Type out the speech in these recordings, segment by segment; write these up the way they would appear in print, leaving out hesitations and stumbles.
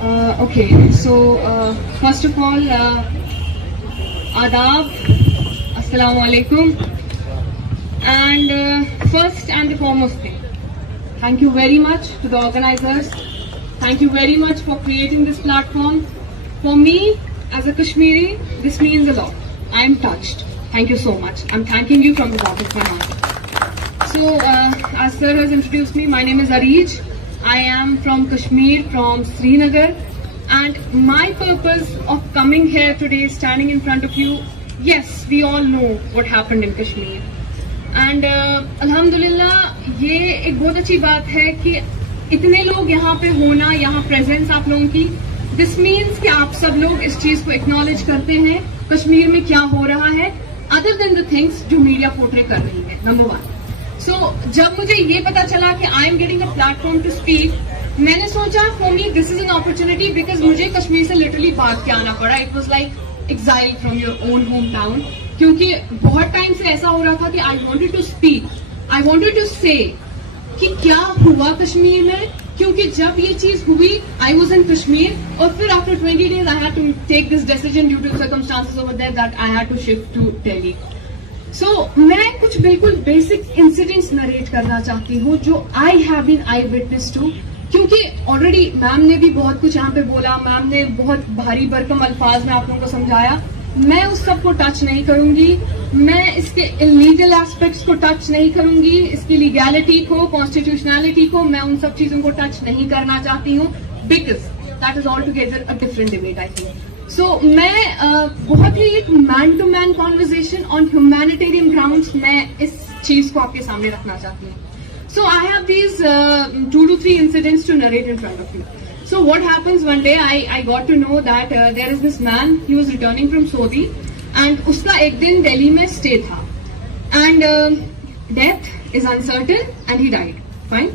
Okay, so first of all, Adab, Assalamu Alaikum, and first and the foremost thing, thank you very much to the organizers. Thank you very much for creating this platform. For me, as a Kashmiri, this means a lot. I am touched. Thank you so much. I'm thanking you from the bottom of my heart. So, as sir has introduced me, my name is Areej. I am from Kashmir, from Srinagar, and my purpose of coming here today, standing in front of you, yes, we all know what happened in Kashmir. And अल्हम्दुलिल्लाह ये एक बहुत अच्छी बात है कि इतने लोग यहाँ पे होना, यहाँ प्रेजेंस आप लोगों की, दिस मीन्स कि आप सब लोग इस चीज को एक्नॉलेज करते हैं कश्मीर में क्या हो रहा है, अदर देन द थिंग्स जो मीडिया पोर्ट्रे कर रही है, नंबर 1. सो जब मुझे ये पता चला कि I am getting a platform to speak, मैंने सोचा for me this is an opportunity, because मुझे कश्मीर से लिटरली भाग के आना पड़ा. It was like exile from your own home town, क्योंकि बहुत टाइम से ऐसा हो रहा था कि I wanted to speak, I wanted to say कि क्या हुआ कश्मीर में, क्योंकि जब ये चीज हुई आई वॉज इन कश्मीर, और फिर after 20 days I had to take this decision due to circumstances over there that I had to shift to Delhi. So मैं कुछ बिल्कुल बेसिक इंसिडेंट्स नरेट करना चाहती हूँ जो I have been I witness to, क्योंकि ऑलरेडी मैम ने भी बहुत कुछ यहाँ पे बोला, मैम ने बहुत भारी भरकम अल्फाज में आप लोगों को समझाया. मैं उस सब को टच नहीं करूंगी, मैं इसके इलीगल एस्पेक्ट्स को टच नहीं करूंगी, इसकी लीगैलिटी को, कॉन्स्टिट्यूशनैलिटी को, मैं उन सब चीजों को टच नहीं करना चाहती हूँ, because that is altogether a different debate I think. So मैं बहुत ही एक man to man conversation on humanitarian grounds मैं इस चीज को आपके सामने रखना चाहती हूँ. So I have these 2 to 3 incidents to narrate in front of you. So what happens one day, I got to know that there is this man, he was returning from Saudi, and उसका एक दिन दिल्ली में stay था, and death is uncertain and he died. Fine.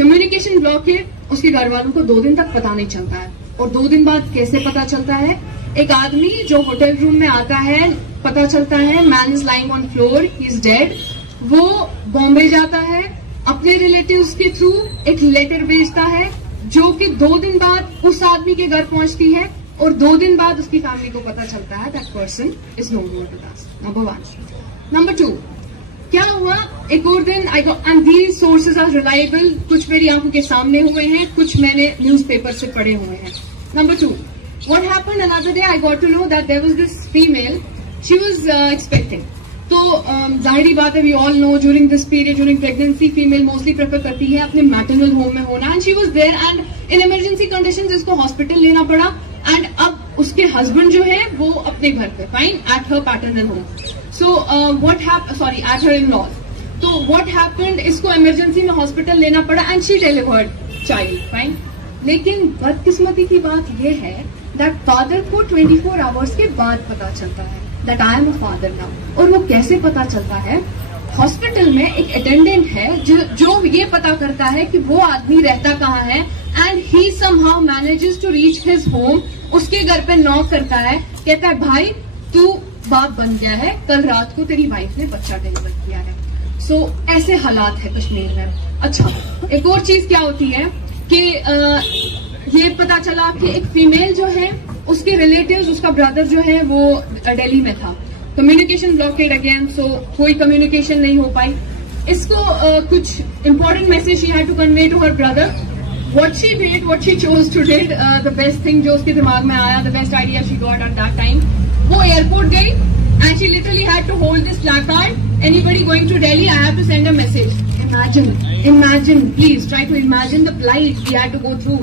Communication block है, उसके घर वालों को 2 दिन तक पता नहीं चलता है, और 2 दिन बाद कैसे पता चलता है? एक आदमी जो होटल रूम में आता है, पता चलता है man is lying on floor, he is dead. वो बॉम्बे जाता है, अपने रिलेटिव्स के थ्रू एक लेटर भेजता है जो कि 2 दिन बाद उस आदमी के घर पहुंचती है, और 2 दिन बाद उसकी फैमिली को पता चलता है that person is no more with us. Number 1. Number 2, क्या हुआ एक और दिन, I got, and these sources are reliable, कुछ मेरी आंखों के सामने हुए हैं, कुछ मैंने न्यूज़पेपर से पढ़े हुए हैं. Number 2, what happened another day, I got to know that there was this female, she was expecting. तो जाहिर बात है, we all know during this period, during pregnancy, female mostly prefer करती है अपने मैटरनल होम में होना, and she was there, and in emergency conditions इसको हॉस्पिटल लेना पड़ा, एंड अब उसके हस्बैंड जो है वो अपने घर पे, fine, at her paternal home. So what happened, sorry, at her in laws. तो व्हाट हैपेंड, इसको इमरजेंसी में हॉस्पिटल लेना पड़ा, and she delivered child, fine. लेकिन बदकिस्मती की बात यह है दैट फादर को 24 आवर्स के बाद पता चलता है that I am a father now. और वो कैसे पता चलता है? हॉस्पिटल में एक अटेंडेंट है जो ये पता करता है कि वो आदमी रहता कहाँ है, and he somehow manages to reach his home. उसके घर पे नॉक करता है, कहता है भाई तू बाप बन गया है, कल रात को तेरी वाइफ ने बच्चा डिलीवर किया है. सो ऐसे हालात है कश्मीर में. अच्छा, एक और चीज क्या होती है कि ये पता चला कि एक फीमेल जो है, उसके रिलेटिव्स, उसका ब्रदर जो है वो दिल्ली में था. कम्युनिकेशन ब्लॉकेड अगेन, सो कोई कम्युनिकेशन नहीं हो पाई. इसको कुछ important message she had to convey to her brother. What she did, what she chose to did, the best thing जो उसके दिमाग में आया, the best idea she got at that time, वो एयरपोर्ट गई, and she literally had to hold this placard, anybody going to Delhi, I have to send a message. Imagine, please try to imagine the plight we had to go through.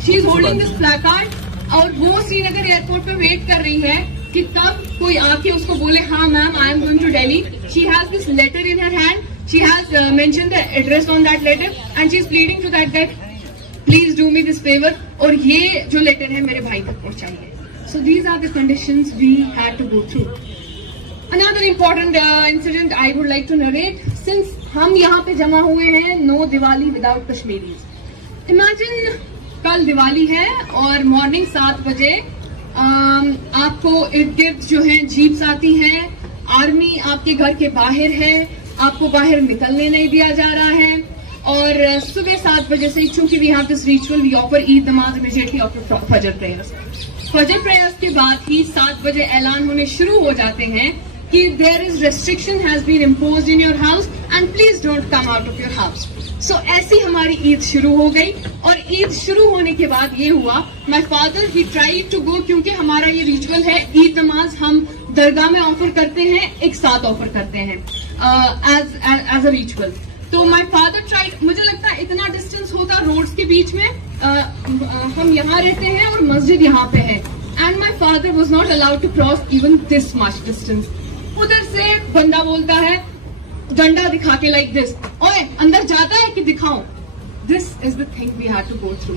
She is holding this प्लैकार्ड, और वो Srinagar airport पे wait कर रही है कि कब कोई आके उसको बोले हाँ ma'am I am going to Delhi. She has this letter in her hand, she has mention the address on that letter, and she is pleading to that please do me this favour, और ये जो letter है मेरे भाई तक पहुंचाइए. So these are the conditions we had to go through. Another important incident I would like to narrate, since हम यहाँ पे जमा हुए हैं, no Diwali without Kashmiris. Imagine कल दिवाली है और मॉर्निंग 7 बजे आपको इर्द गिर्द जो है जीप्स आती हैं, आर्मी आपके घर के बाहर है, आपको बाहर निकलने नहीं दिया जा रहा है, और सुबह 7 बजे से, चूंकि we have this ritual, we offer Eid namaz immediately after Fajr prayers. Fajr prayers के बाद ही 7 बजे ऐलान होने शुरू हो जाते हैं कि there is restriction has been imposed in your house and please don't come out of your house. So ऐसी हमारी ईद शुरू हो गई। और ईद शुरू होने के बाद ये हुआ, my father he tried to go, क्योंकि हमारा ये रिचुअल है, ईद नमाज हम दरगाह में ऑफर करते हैं, एक साथ ऑफर करते हैं एज अ रिचुअल। तो माय फादर ट्राइड, मुझे लगता है इतना डिस्टेंस होगा रोड्स के बीच में, हम यहाँ रहते हैं और मस्जिद यहाँ पे है, and my father was not allowed to cross even this much distance. उधर से बंदा बोलता है डंडा दिखा के लाइक दिस, ओए अंदर जाता है कि दिखाऊं? This is the thing we had to go through.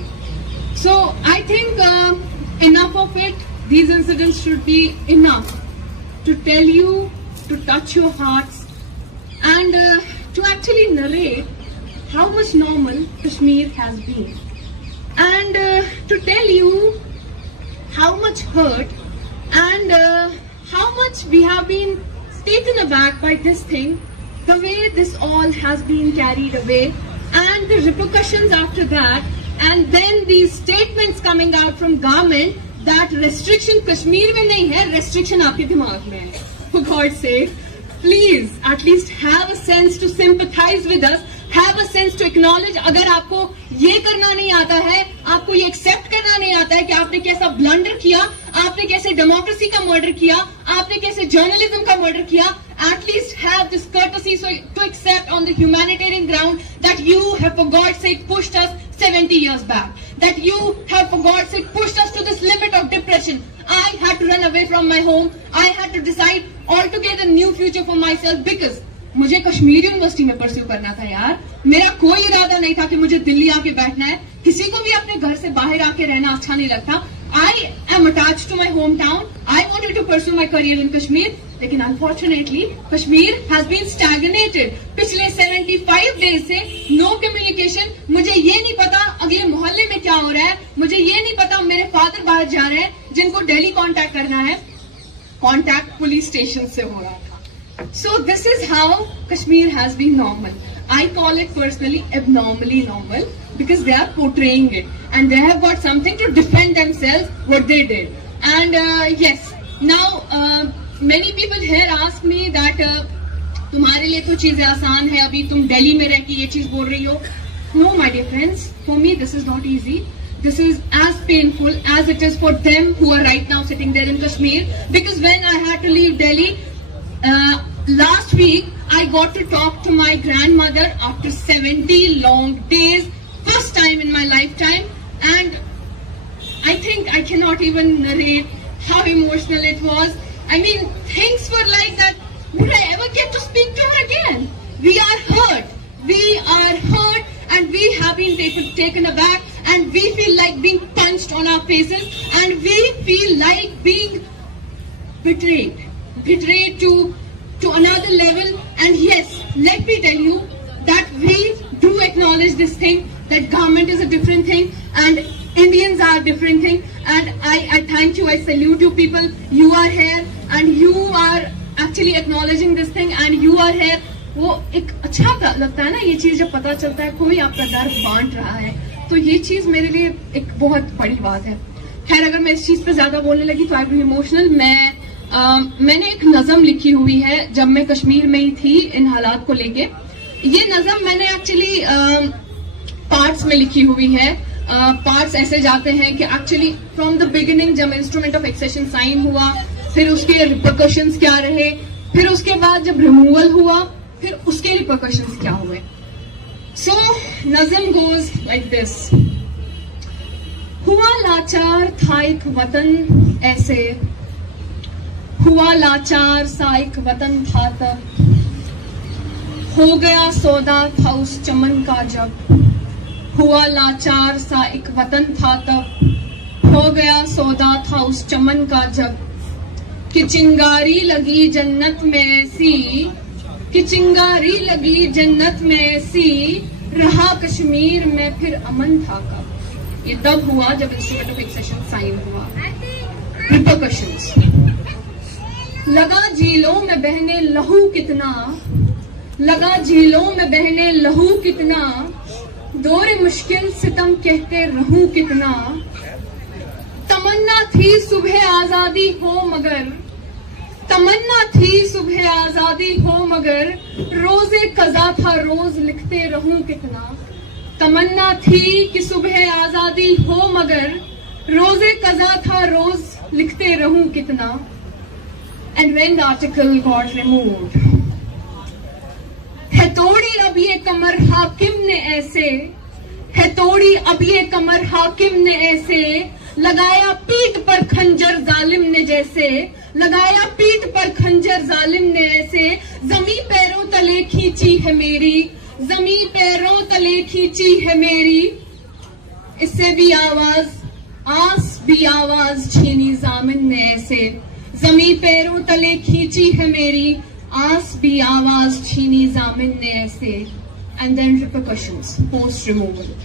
So I think enough of it, these incidents should be enough to tell you, to touch your hearts and to actually narrate how much normal Kashmir has been, and to tell you how much hurt and how much we have been taken aback by this thing, the way this all has been carried away and the repercussions after that, and then these statements coming out from government that restriction Kashmir mein nahi hai, restriction aapke dimag mein hai. For God's sake, please at least have a sense to sympathize with us, have a sense to acknowledge। अगर आपको ये करना नहीं आता है, आपको ये accept करना नहीं आता है कि आपने कैसा ब्लंडर किया, आपने कैसे डेमोक्रेसी का मर्डर किया, आपने कैसे जर्नलिज्म का मर्डर किया, at least have this courtesy to accept on the humanitarian ground that you have for God's sake pushed us 70 years back, that you have for God's sake pushed us to this limit of depression. I had to run away from my home, I had to decide altogether new future for myself because मुझे Kashmir university में pursue करना था यार। मेरा कोई इरादा नहीं था कि मुझे दिल्ली आके बैठना है, किसी को भी अपने घर से बाहर आके रहना अच्छा नहीं लगता। I am attached to my hometown, I wanted to pursue my career in Kashmir, लेकिन unfortunately Kashmir has been stagnated। पिछले 75 days से no communication। मुझे ये नहीं पता अगले मोहल्ले में क्या हो रहा है, मुझे ये नहीं पता मेरे फादर बाहर जा रहे हैं, जिनको डेली कांटेक्ट करना है, कांटेक्ट पुलिस स्टेशन से हो रहा था। So this is how Kashmir has been normal. I call it personally abnormally normal because they are portraying it and they have got something to defend themselves what they did. And yes, now many people here ask me that तुम्हारे लिए तो चीजें आसान है, अभी तुम दिल्ली में रह के ये चीज बोल रही हो। No, my dear friends, for me this is not easy. This is as painful as it is for them who are right now sitting there in Kashmir, because when I had to leave Delhi last week, I got to talk to my grandmother after 70 long days, first time in my lifetime, and I think I cannot even narrate how emotional it was. I mean, things were like that. Would I ever get to speak to her again? We are hurt. We are hurt, and we have been taken aback, and we feel like being punched on our faces, and we feel like being betrayed to another level. And yes, let me tell you that we do acknowledge this thing, that government is a different thing and Indians are a different thing, and I thank you, I salute you people, you are here and you are actually acknowledging this thing and you are here। वो एक अच्छा लगता है ना ये चीज, जब पता चलता है कोई आपका दर्द बांट रहा है, तो ये चीज मेरे लिए एक बहुत बड़ी बात है। खैर, अगर मैं इस चीज पे ज्यादा बोलने लगी तो आई बी इमोशनल। मैंने एक नज़म लिखी हुई है जब मैं कश्मीर में ही थी इन हालात को लेके। ये नज़म मैंने एक्चुअली पार्ट्स में लिखी हुई है। पार्ट्स ऐसे जाते हैं कि एक्चुअली फ्रॉम द बिगिनिंग जब इंस्ट्रूमेंट ऑफ एक्सेशन साइन हुआ, फिर उसके रिपरकशंस क्या रहे, फिर उसके बाद जब रिमूवल हुआ, फिर उसके रिपरकशंस क्या हुए। सो नज़म गोज लाइक दिस। हुआ लाचार था एक वतन ऐसे, हुआ लाचार सा एक वतन था तब, हो गया सौदा था उस चमन का जब। हुआ लाचार सा एक वतन था तब, हो गया सौदा था उस चमन का जब। कि चिंगारी लगी जन्नत में ऐसी, कि चिंगारी लगी जन्नत में ऐसी, रहा कश्मीर में फिर अमन था कब। ये तब हुआ जब इंस्ट्रूमेंट ऑफ एक्सेशन साइन हुआ। रिपरकशंस। लगा झीलों में बहने लहू कितना, लगा झीलों में बहने लहू कितना, दौरे मुश्किल सितम कहते रहूं कितना, तमन्ना थी सुबह आजादी हो मगर, तमन्ना थी सुबह आजादी हो मगर, रोजे कजा था रोज लिखते रहूं कितना। तमन्ना थी कि सुबह आजादी हो मगर, रोजे कजा था रोज लिखते रहूं कितना। And when the article got removed, है तोड़ी अब ये कमर हाकिम ने ऐसे, है तोड़ी अब ये कमर हाकिम ने ऐसे, लगाया पीठ पर खंजर जालिम ने जैसे, लगाया पीठ पर खंजर जालिम ने ऐसे। जमी पैरों तले खींची है मेरी, जमी पैरों तले खींची है मेरी, इससे भी आवाज आस भी आवाज छीनी जामिन ने ऐसे। जमी पैरों तले खींची है मेरी, आस भी आवाज छीनी जामिन ने ऐसे। And then repercussions post removal.